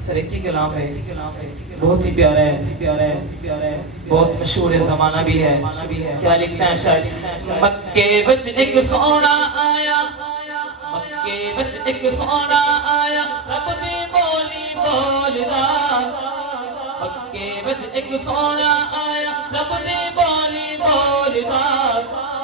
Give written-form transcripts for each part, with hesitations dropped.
سرکی کلام ہے، بہت ہی پیارا ہے، بہت مشہور زمانہ بھی ہے۔ کیا لکھتا ہے شاعر؟ مکے بچ ایک سونا آیا، مکے بچ ایک سونا آیا، رب دی بولی بولدا۔ مکے بچ ایک سونا آیا، رب دی بولی بولدا۔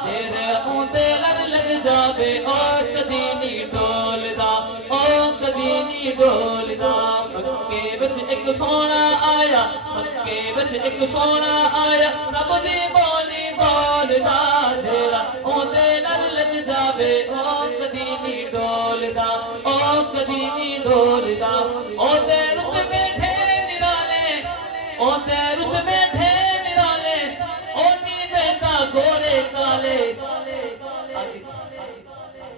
جیرے اوندے لڑ لگ جاوے او کدی نہیں ڈولدا، او کدی نہیں ڈولدا۔ مکے بچ ایک سونا آیا، مکے بچ ایک سونا آیا، رب دی بولی بولدا۔ جیرا اوندے لڑ لگ جاوے او کدی نہیں ڈولدا، او کدی نہیں ڈولدا۔ او دے رتبے تھے نرالے، او دے رتبے تھے نرالے، او نی بیٹا گورے کالے۔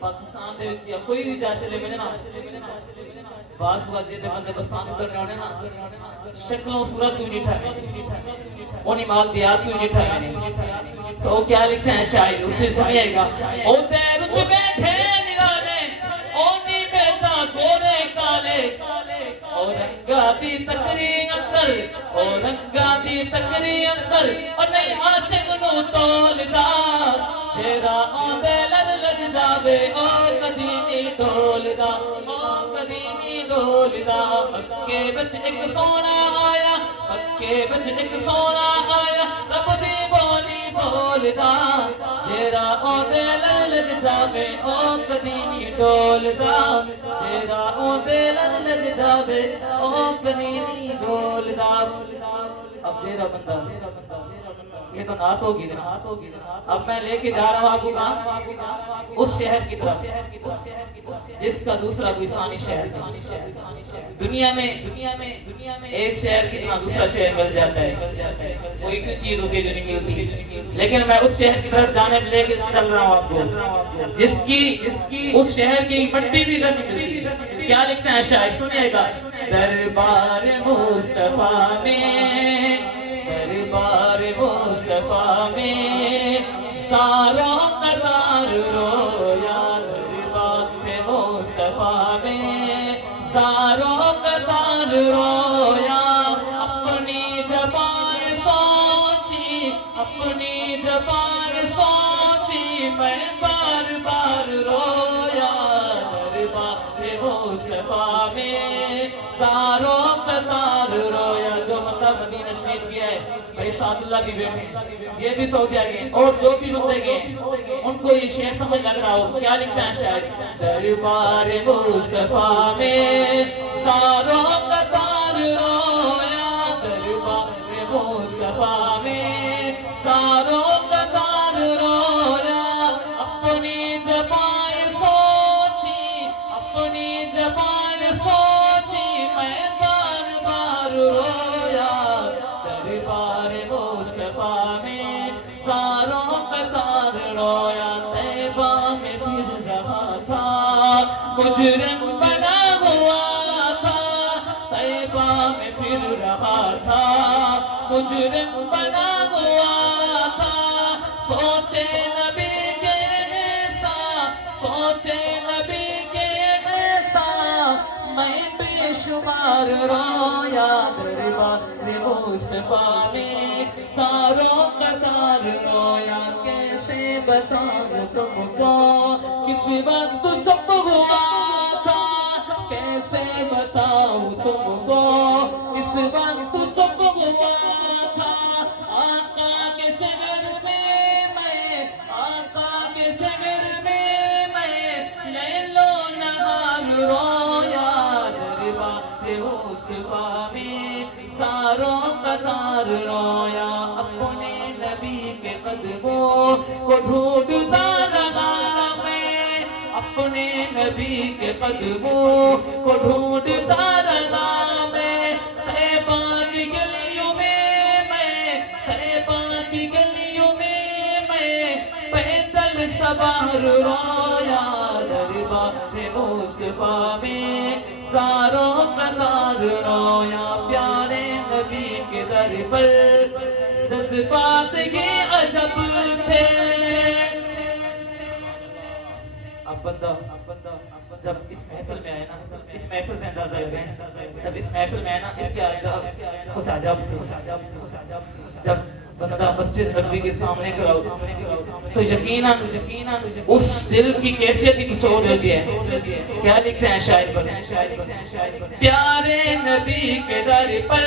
پاکستان دے وچ یا کوئی بھی جا چلے میں نا، بعض وجہ دے بندے پسند کرنے ہونے نا، شکلوں صورت کوئی نہیں ٹھائے، اونی مال دیات کوئی نہیں ٹھائے۔ تو کیا لکھتے ہیں شاعر، اسے سنیے گا۔ او دے رتبے تھے نرالے، او نی بیٹا گورے کالے، او رنگا دی تکری اندر، او رنگا دی تکری اندر، او نہیں عاشق نو تولدا۔ چہرہ آندے لڑ لگ جاوے او کدی نہیں ڈولدا، او کدی نہیں ڈولدا۔ مکے بچ ایک سونا آیا، مکے بچ ایک سونا آیا، رب دی بولی بولدا۔ چہرہ آندے لڑ لگ جاوے او کدی نہیں ڈولدا، چہرہ آندے لڑ لگ جاوے او کدی نہیں ڈولدا۔ اب چہرہ بندہ، یہ تو نعت ہوگی نا۔ اب میں لے کے جا رہا ہوں آپ کو کہاں؟ اس شہر کی طرف جس کا دوسرا کوئی ثانی شہر ہے۔ دنیا میں ایک شہر کی طرح دوسرا شہر مل جاتا ہے، کوئی کوئی چیز ہوتی ہے جو نہیں ملتی، لیکن میں اس شہر کی طرف جانے لے کے چل رہا ہوں آپ کو، جس کی اس شہر کی مٹی بھی نہیں ملتی۔ کیا لکھتے ہیں شاعر، سنیے گا۔ دربار مصطفیٰ میں، دربار مصطفیٰ میں، ساروں قطار رویا۔ دربار مصطفیٰ میں، ساروں قطار رویا۔ اپنی زبان سوچی، اپنی زبان سوچی، میں بار بار رویا۔ دربار مصطفیٰ میں، ساروں قطار رویا۔ جو بندہ مدینہ شریف گیا ہے، بھائی ساتھ اللہ بھی بیٹھے، یہ بھی سعودیہ گئے، اور جو بھی بندے گئے ان کو یہ شعر سمجھ لگ رہا ہو۔ کیا لکھتا ہے شاعر؟ دربار مصطفیٰ میں، ساروں قطار رویا۔ دربار مصطفیٰ میں، ساروں قطار رویا۔ اپنی زبان سوچی، اپنی زبان سوچی، میں بار بار رویا۔ دربار مصطفیٰ میں، ساروں قطار رویا۔ طیبہ میں پھر رہا تھا، مجرم بنا ہوا تھا۔ طیبہ میں پھر رہا تھا، مجرم بنا ہوا تھا۔ سوچے نبی کے ایسا، سوچے نبی کے ایسا، میں بے شمار رویا۔ دربار مصطفیٰ میں، ساروں قطار رویا۔ کیسے بتاؤں تم کو کس وقت چپ ہوا تھا، کیسے بتاؤں تم کو کس وقت چپ ہوا تھا۔ آقا کے شگر میں میں، آقا کے شگر میں میں، لیل و نہار رویا۔ دربار مصطفیٰ میں، ساروں قطار رویا۔ اپنے نبی کے قدموں کو ڈھونڈتا رہا میں، اپنے نبی کے قدموں کو ڈھونڈتا رہا میں۔ طیبہ کی گلیوں میں، طیبہ کی گلیوں میں پیدل سوار رویا۔ دربار مصطفیٰ میں، ساروں قطار رویا۔ پیارے نبی کے در پر جذبات کے عجب تھے۔ اب بندہ جب اس محفل میں آئے نا اس محفل سے اندازہ لگائیں جب اس محفل میں آئے نا اس کے اندر کچھ عجب تھے جب بندہ مسجد نبوی کے سامنے کھڑا ہو تو یقیناً اس دل کی کیفیت ہی کچھ اور ہوتی ہے کیا لکھتے ہیں شاعر پر پیارے نبی کے در پر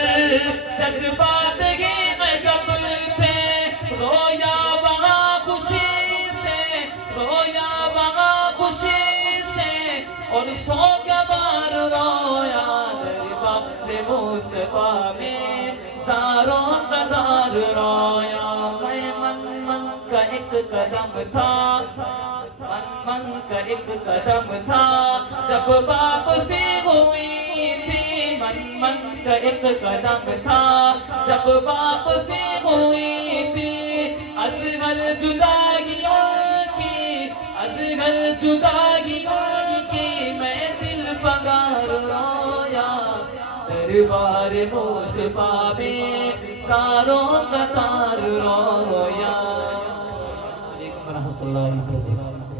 جذبات ہی میں قبل تھے رویا وہاں خوشی سے رویا وہاں خوشی سے اور سوگوار رویا دربار مصطفیٰ میں زاروں قدار رویا میں من کا ایک قدم تھا من کا ایک قدم تھا جب واپسی ہوئی تھی من کا ایک قدم تھا جب واپسی ہوئی تھی اصغر جدائیوں کی اصغر جدائیوں کی میں دل پگار رویا دربار مصطفیٰ میں ساروں قطار رویا. علیکم ورحمۃ اللہ وبرکاتہ.